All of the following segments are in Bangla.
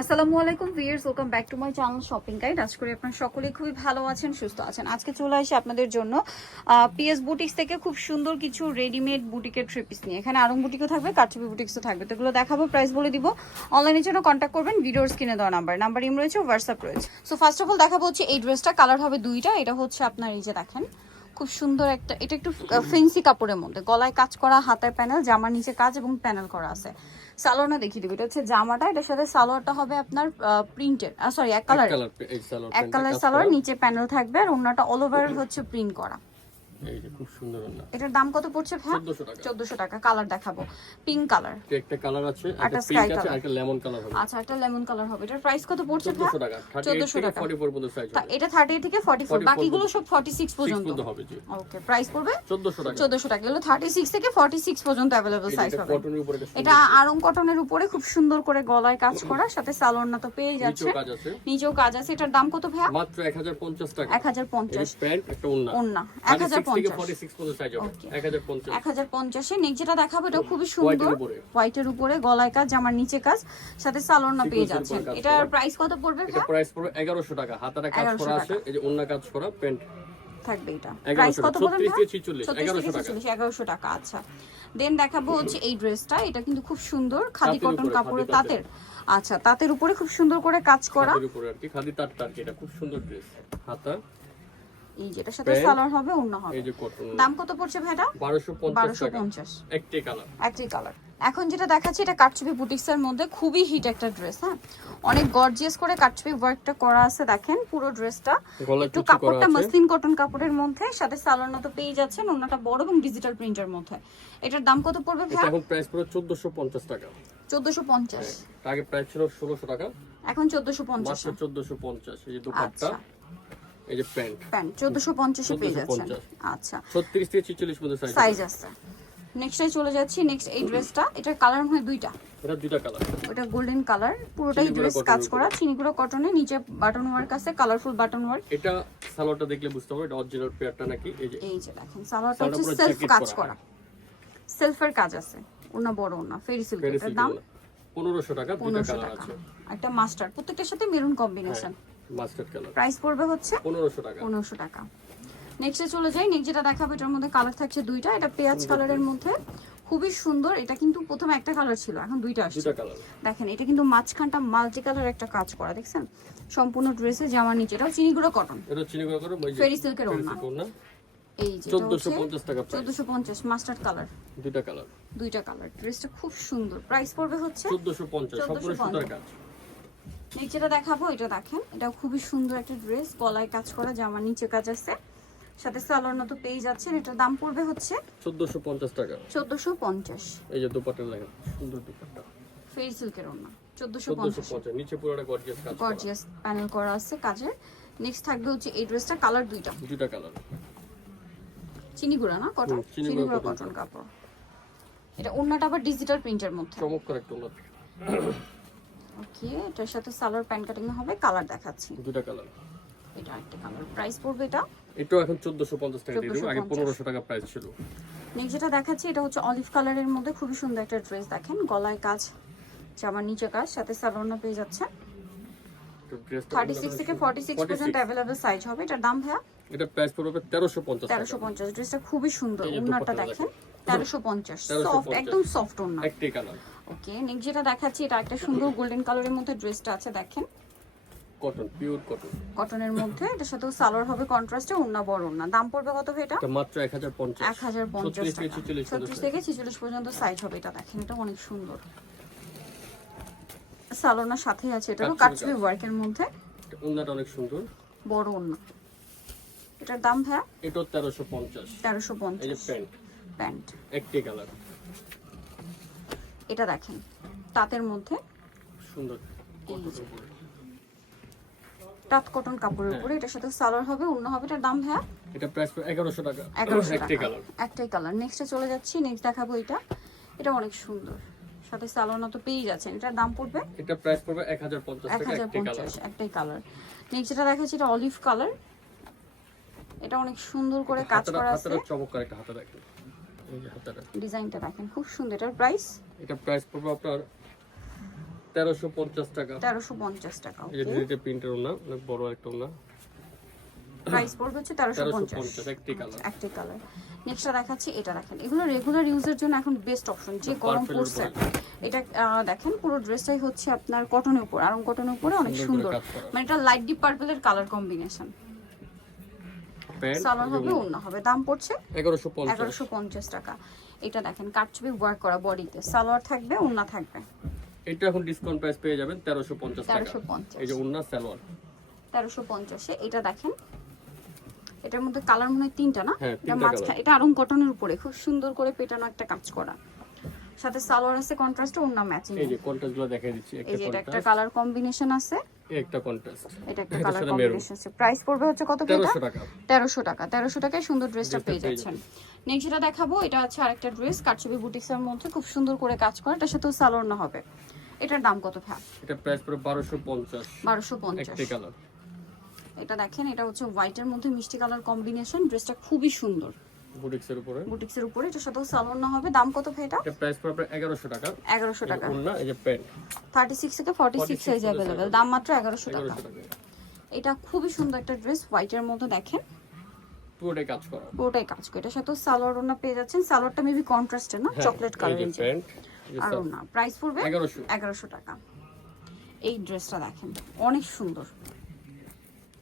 আসসালামু আলাইকুম viewers welcome back to my channel shopping guide. আজ করে আপনারা সকলেই খুবই ভালো আছেন, সুস্থ আছেন। আজকে চলে আসি আপনাদের জন্য পিএস বুটিক্স থেকে খুব সুন্দর কিছু রেডিমেড বুটিকের থ্রি পিস নিয়ে। এখানে আরং বুটিকও থাকবে, কারচুপি বুটিক্সও থাকবে। তো এগুলো দেখাবো প্রাইস বলে দিব। অনলাইনের জন্য কন্ট্যাক্ট করবেন, ভিডিওর স্ক্রিনে দেওয়া নাম্বার নাম্বার ইম রয়েছে হোয়াটসঅ্যাপ রয়েছে। সো ফার্স্ট অফ অল দেখাবো হচ্ছে এই ড্রেসটা কালার হবে দুইটা, এটা হচ্ছে আপনার এই যে দেখেন, খুব সুন্দর একটা, এটা একটু ফেন্সি কাপড়ের মধ্যে। গলায় কাজ করা হাতের প্যানেল জামার নিচে কাজ এবং প্যানেল করা আছে। সালোয়ারটা দেখিয়ে দেবো। এটা হচ্ছে জামাটা এটার সাথে সালোয়ারটা হবে আপনার প্রিন্টেড সরি এক কালার এক কালার সালোয়ার নিচে প্যানেল থাকবে আর অন্যটা অল ওভার হচ্ছে প্রিন্ট করা। খুব সুন্দর এটার দাম কত পড়ছে ভাই 1400 টাকা। কালার দেখাবো। পিঙ্ক কালার একটা কালার আছে একটা পিঙ্ক আছে একটা লেমন কালার হবে। আচ্ছা একটা লেমন কালার হবে। এটার প্রাইস কত পড়ছে ভাই 1400 টাকা। 1400 টাকা। 44 পর্যন্ত সাইজ এটা 38 থেকে 44 বাকিগুলো সব 46 পর্যন্ত। হবে জি। ওকে প্রাইস পড়বে? 1400 টাকা। 1400 টাকা। এগুলো 36 থেকে 46 পর্যন্ত अवेलेबल সাইজ হবে। এটা আরং কটনের উপরে খুব সুন্দর করে গলায় কাজ করা সাথে সালোয়ার না তো পেয়ে যাচ্ছে। নিচেও কাজ আছে। এটার দাম কত ভাই মাত্র 1050 টাকা। 1050 প্যান্ট একটা ওন্না ওন্না 1050 1050 এক নেক্সট যেটা দেখাবো এটা খুবই সুন্দর। হোয়াইটের উপরে। গলায় কাজ জামার নিচে কাজ সাথে সালোয়ার পেয়ে যাচ্ছেন। এটার প্রাইস কত পড়বে এটা প্রাইস পড়বে 1100 টাকা। হাতাটা কাজ করা আছে এই যে ওন্না কাজ করা প্যান্ট। থাকবে এটা। প্রাইস কত টাকা, পড়বে 36 ভাইয়া? থেকে 46, 36 থেকে 1100 টাকা। 46, 1100 টাকা আচ্ছা। দেন দেখাবো হচ্ছে এই ড্রেসটা এটা কিন্তু খুব সুন্দর খাদি কটন কাপড়ের তাঁতের। আচ্ছা তাঁতের উপরে খুব সুন্দর করে কাজ করা। উপরে আর কি খাদি এটা খুব সুন্দর ড্রেস হাতা। এই যেটার সাথে সালোয়ার হবে অন্য হবে। এই যে কটন দাম কত পড়ছে ভাইটা? 1250 বারোশো টাকা। পঞ্চাশ। একটি কালার। একই কালার। এখন যেটা দেখাচ্ছি এটা কাটছবি বুটিক্সের মধ্যে খুবই হিট একটা ড্রেস হ্যাঁ? অনেক গর্জিয়াস করে কাটছবি ওয়ার্কটা করা আছে দেখেন পুরো ড্রেসটা একটু কাপড়টা মসলিন কটন কাপড়ের মধ্যে সাথে সালোয়ার মতো পেয়ে যাচ্ছেন অন্যটা বড় এবং ডিজিটাল প্রিন্টের মধ্যে। এটার দাম কত পড়বে ভাই এখন প্রাইস পড়ে 1450 টাকা। চোদ্দশো পঞ্চাশ। তার আগে প্রাইস ছিল 1600 টাকা। এখন চোদ্দশো পঞ্চাশ। মাত্র 1450 এই দুপাট্টা। আচ্ছা। এই যে প্যান্ট। প্যান্ট চোদ্দশো পঞ্চাশে পেয়ে যাচ্ছেন। আচ্ছা। 36 থেকে 46 পর্যন্ত সাইজ সাইজ আছে। নেক্সটে চলে যাচ্ছি নেক্সট এই ড্রেসটা এটার কালার হয় দুইটা। এটা দুইটা কালার ওটা গোল্ডেন কালার পুরোটাই ড্রেস কাজ করা চিনিগুড়ো কটনে নিচে বাটন ওয়ার্ক আছে কালারফুল বাটন ওয়ার্ক এটা সালোয়ারটা দেখলে বুঝতে হবে এটা অরিজিনাল পেয়ারটা নাকি? এই যে। এই যে দেখেন সালোয়ারটা হচ্ছে সেলফ কাজ করা। সেলফের কাজ আছে ওনা বড় ওনা ফেরি সিল্ক এটার দাম 1500 টাকা দুইটা কালার আছে। একটা মাস্টার প্রত্যেকটার সাথে maroon combination mustard colour price পড়বে হচ্ছে 1500 টাকা। টাকা। নেক্সটে চলে যাই। নেক্সট যেটা দেখাবো এটার মধ্যে কালার থাকছে দুইটা। এটা পেঁয়াজ কালারের মধ্যে। খুবই সুন্দর। এটা কিন্তু প্রথমে একটা কালার ছিল এখন দুইটা আসছে। দেখেন এটা কিন্তু মাঝখানটা মাল্টি কালার একটা কাজ করা দেখছেন? সম্পূর্ণ ড্রেসে জামার নিচে। এটাও চিনিগুলো কটন এটা চিনিগুলো করে ফেরি সিল্কের ওড়না। এই যে 1450 টাকা প্রাইস চোদ্দশো পঞ্চাশ মাস্টার্ড কালার দুইটা কালার দুইটা কালার ড্রেসটা খুব সুন্দর। প্রাইস পড়বে হচ্ছে 1450 সম্পূর্ণ 1450 সুতার কাজ। নেক্সট যেটা দেখাবো এটা দেখেন। এটা খুবই সুন্দর একটা ড্রেস গলায় কাজ করা জামার নিচে কাজ আছে। সাথে সালোয়ার মতো পেয়ে যাচ্ছেন। এটার দাম পড়বে হচ্ছে 1450 টাকা। চোদ্দশো পঞ্চাশ। এই যে দুপাট্টা দেখেন সুন্দর দুপাট্টা। ফেরি সিল্কের ওড়না চোদ্দশো পঞ্চাশ। 1450 নিচে পুরোটা গর্জিয়াস কাজ গর্জিয়াস প্যানেল করা আছে কাজের। নেক্সট থাকবে হচ্ছে এই ড্রেসটা কালার দুইটা। দুইটা কালার চিনিগুড়া না কটন চিনিগুড়া চিনিগুড়া কটন কাপড়। এটা ওড়নাটা আবার ডিজিটাল প্রিন্টের মধ্যে। চমৎকার একটা উন্নত ওকে এটার সাথে সালোয়ার প্যান্ট কাটিং হবে কালার দেখাচ্ছি। দুইটা কালার এটা একটা কালার প্রাইস পড়বে এটা? এটাও এখন 1450 টাকা দিয়ে দেবো। আগে 1500 টাকা প্রাইস ছিল। নেক্সট যেটা দেখাচ্ছি এটা হচ্ছে অলিভ কালারের মধ্যে খুবই সুন্দর একটা ড্রেস দেখেন গলায় কাজ জামার নিচে কাজ সাথে সালোয়ার পেয়ে যাচ্ছে তো ড্রেসটা থার্টি সিক্স থেকে ফর্টি সিক্স পর্যন্ত অ্যাভেলেবেল সাইজ হবে। এটার দাম ভাইয়া? এটা প্রাইস পড়বে 1350 টাকা। তেরোশো পঞ্চাশ। ড্রেসটা খুবই সুন্দর দুপাট্টা দেখেন। তেরোশো পঞ্চাশ। 1350 সফট একদম সফট ওনা একটাই কালার ওকে নেক্সট যেটা দেখাচ্ছি এটা একটা সুন্দর গোল্ডেন কালারের মধ্যে ড্রেসটা আছে দেখেন। কটন পিওর কটন কটনের মধ্যে এটার সাথেও সালোয়ার হবে কন্ট্রাস্টে ওনা বড় ওনা দাম পড়বে কত ভাই এটা? এটা মাত্র 1050 এক হাজার পঞ্চাশ। 36 থেকে 46 ছত্রিশ থেকে ছেচল্লিশ পর্যন্ত সাইজ হবে এটা দেখেন এটা অনেক সুন্দর। সালোনার সাথে আছে এটারও কাটছবি ওয়ার্কের মধ্যে। উন্নাটা অনেক সুন্দর। বড় ওনা এটার দাম ভাইয়া? এটাও 1350 তেরোশো এই যে প্যান্ট। প্যান্ট। একটাই কালার। এটা দেখেন তাঁতের মধ্যে সুন্দর। তাঁত কটন কাপড়ের উপরে এটার সাথে সালোয়ার হবে অন্য হবে এটার দাম ভাইয়া? এটা প্রাইস পড়বে 1100 টাকা। এগারোশো একটাই টাকা। কালার। একটাই কালার। নেক্সটে চলে যাচ্ছি নেক্সট দেখাবো এটা। এটা অনেক সুন্দর। সাথে সালোয়ার তো পেয়ে যাচ্ছেন। এটার দাম পড়বে? এটা প্রাইস পড়বে 1050 এক টাকা হাজার একটাই কালার। পঞ্চাশ একটাই কালার। নেক্সট যেটা দেখাচ্ছি এটা অলিভ কালার এটা অনেক সুন্দর করে কাজ করা আছে। হাতাটা চমৎকার একটা হাতা দেখেন। এই যে হাতাটা। ডিজাইনটা দেখেন খুব সুন্দর। এটার প্রাইস এটা প্রাইস পড়বে আপনার তেরোশো পঞ্চাশ টাকা। তেরোশো পঞ্চাশ টাকা ডিজিটাল প্রিন্টের ওনা অনেক বড় একটা ওনা প্রাইস পড়বে হচ্ছে তেরোশো পঞ্চাশ। একটি কালার একটি কালার নেক্সটটা দেখাচ্ছি এটা দেখেন। এগুলো রেগুলার ইউজের জন্য এখন বেস্ট অপশন যে গরম পড়ছে। এটা দেখেন পুরো ড্রেসটাই হচ্ছে আপনার কটনের উপর আরং কটনের উপরে অনেক সুন্দর। মানে এটা লাইট ডিপ পার্পলের কালার কম্বিনেশন সালোয়ার হবে অন্য হবে। দাম পড়ছে এগারোশো পঞ্চাশ। টাকা। এটা দেখেন কাটছবি ওয়ার্ক করা বডিতে সালোয়ার থাকবে ওন্না থাকবে। এটা এখন ডিসকাউন্ট প্রাইস পেয়ে যাবেন তেরোশো পঞ্চাশ তেরোশো পঞ্চাশ। এই যে ওনা সালোয়ার। তেরোশো পঞ্চাশে। এটা দেখেন এটার মধ্যে কালার মনে হয় তিনটা না? হ্যাঁ, এটা মাঝখানে এটা আরং কটনের উপরে। খুব সুন্দর করে পেটানো একটা কাজ করা। সাথে সালোয়ার আছে কন্ট্রাস্টে ওন্না ম্যাচিং এই যে কন্ট্রাস্টগুলো দেখাই দিচ্ছি এই একটা যে এটা একটা কালার কম্বিনেশন আছে। একটা কন্ট্রাস্ট এটা একটা কালার কম্বিনেশন আছে। প্রাইস পড়বে হচ্ছে কত টাকা। তেরোশো টাকা। তেরোশো টাকায় সুন্দর ড্রেসটা পেয়ে যাচ্ছেন। নেক্সট যেটা দেখাবো এটা হচ্ছে আরেকটা ড্রেস কারচুপি বুটিক্সের মধ্যে খুব সুন্দর করে কাজ করা। এটার সাথেও সালোয়ার না হবে। এটার দাম কত ভ্যা এটা প্রাইস পড়ে বারোশো পঞ্চাশ। বারোশো পঞ্চাশ। একটি কালার এটা দেখেন এটা হচ্ছে হোয়াইটের মধ্যে মিষ্টি কালার কম্বিনেশন ড্রেসটা খুবই সুন্দর। বুটিক্সের উপরে। বুটিক্সের উপরে এটার সাথেও সালোয়ার না হবে। দাম কত ভাই এটা? এটা প্রাইস পড়বে এগারোশো টাকা। এগারোশো টাকা। ওনা এই যে প্যান্ট থার্টি সিক্স থেকে ফর্টি সিক্স 46 সাইজ অ্যাভেলেবেল দাম মাত্র এগারোশো টাকা। এটা খুবই সুন্দর একটা ড্রেস হোয়াইটের মধ্যে দেখেন। পুরোটাই কাজ করা। পুরোটাই কাজ করে। এটার সাথেও সালোয়ার ওনা পেয়ে যাচ্ছেন। সালোয়ারটা মেবি কন্ট্রাস্টের না? চকলেট কালারের প্যান্ট আর ওনা প্রাইস পড়বে এগারোশো। এগারোশো টাকা। এই ড্রেসটা দেখেন। অনেক সুন্দর।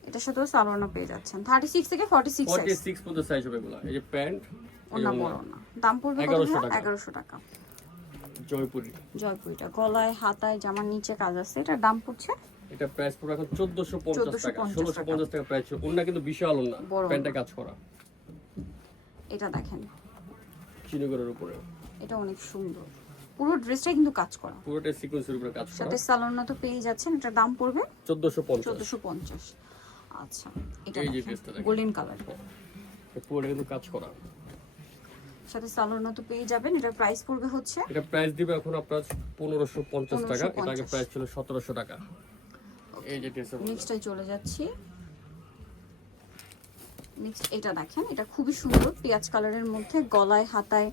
এটার সাথেও সালোয়ার পেয়ে যাচ্ছেন। থার্টি সিক্স থেকে forty six forty size six পর্যন্ত সাইজ হবে এগুলো। এই যে প্যান্ট ওনা বড় না দাম পড়বে 1100 টাকা। টাকা। জয়পুরি। জয়পুরিটা। গলায় হাতায় জামার নিচে কাজ আছে। এটার দাম পড়ছে? এটা প্রাইস পড়বে এখন চোদ্দশো পঞ্চাশ টাকা। 1450 ষোলোশো পঞ্চাশ টাকা প্রাইস ওনা কিন্তু বিশাল ওনা বড় প্যান্টটা কাজ করা। এটা দেখেন। চিনিগড়ের উপরে। এটা অনেক সুন্দর। পুরো ড্রেসটাই কিন্তু কাজ করা। পুরোটাই সিকোয়েন্সের উপরে কাজ করা। সাথে সালোয়ার তো পেয়ে যাচ্ছেন। এটার দাম পড়বে? চোদ্দশো পঞ্চাশ। চোদ্দশো পঞ্চাশ। আচ্ছা এটা দেখেন। Golden colour. পুরোটা কিন্তু কাজ করা। সাথে সালোয়ার তো পেয়ে যাবেন এটার প্রাইস পড়বে হচ্ছে? এটা প্রাইস দিবে এখন আপনার পনেরোশো পঞ্চাশ টাকা। এটা আগে প্রাইস ছিল সতেরোশো টাকা। এই যে ড্রেসের নেক্সটটাই চলে যাচ্ছি। নেক্সট এটা দেখেন এটা খুবই সুন্দর পেঁয়াজ কালারের মধ্যে গলায় হাতায়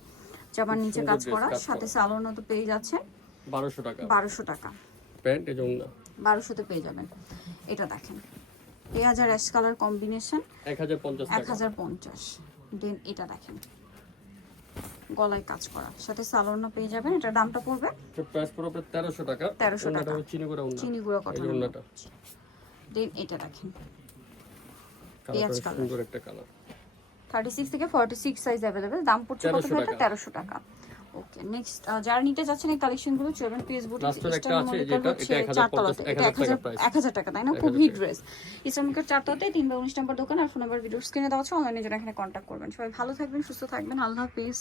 জামার নিচে কাজ করা। সাথে। সালোয়ার তো পেয়ে যাচ্ছেন। বারোশো টাকা। বারোশো টাকা। প্যান্ট বারোশোতে পেয়ে যাবেন। এটা দেখেন পেঁয়াজ আর অ্যাশ কালার কম্বিনেশন এক হাজার পঞ্চাশ। দেন এটা দেখেন। গলায় কাজ করা। সাথে সালোয়ার পেয়ে যাবেন। এটার দামটা পড়বে প্রাইস পড়বে তেরোশো টাকা। 1300 টাকা। চিনি করে ওনা চিনি গুঁড়ো কটন দেন এটা দেখেন। পেঁয়াজ কালার। সুন্দর একটা কালার থার্টি সিক্স থেকে ফর্টি সিক্স সাইজ অ্যাভেলেবেল দাম পড়ছে কত 1300 টাকা টাকা। তেরোশো টাকা। ওকে নেক্সট যারা নিতে চাচ্ছেন এই কালেকশনগুলো চলবেন পিএস বুটিক Last এর একটা আছে, যেটা- এটা 1050 চারতলাতে এটা এক হাজার টাকা তাই না? খুব হিট ড্রেস ইসলামিকের চারতলাতে তিন বা উনিশ নম্বর দোকান আর ফোন নাম্বার ভিডিও স্ক্রিনে দেওয়া আছে অনলাইনে যারা এখানে কন্ট্যাক্ট করবেন। সবাই ভালো থাকবেন সুস্থ থাকবেন আল্লাহ হাফিজ।